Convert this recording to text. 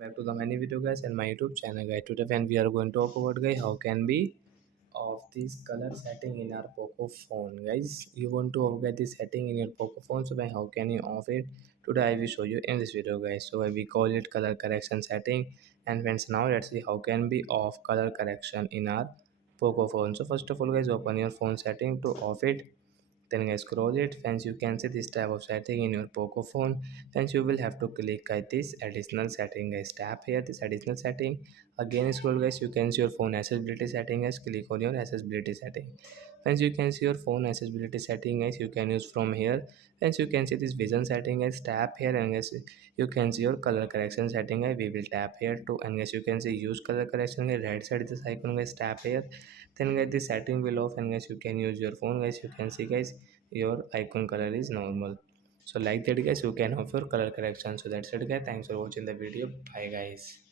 Back to the many video guys and my YouTube channel guys. Today when we are going to talk about guys how can we off this color setting in our Poco phone guys. You want to get this setting in your Poco phone, so then how can you off it? Today I will show you in this video guys. So we call it color correction setting. And friends, now let's see how can we off color correction in our Poco phone. So first of all guys, open your phone setting to off it. Then guys, scroll it. Friends, you can see this type of setting in your Poco phone. Friends, you will have to click at this additional setting guys. Tap here this additional setting. Again scroll guys, you can see your phone accessibility setting guys. Click on your accessibility setting. Friends, you can see your phone accessibility setting guys. You can use from here. Friends, you can see this vision setting guys. Tap here and guys, you can see your color correction setting guys. We will tap here too, and guys, you can see use color correction guys. Right side this icon guys. Tap here. Then guys, the setting will off, and guys, you can use your phone guys. You can see guys, your icon color is normal. So like that guys, you can off your color correction. So that's it guys, thanks for watching the video. Bye guys.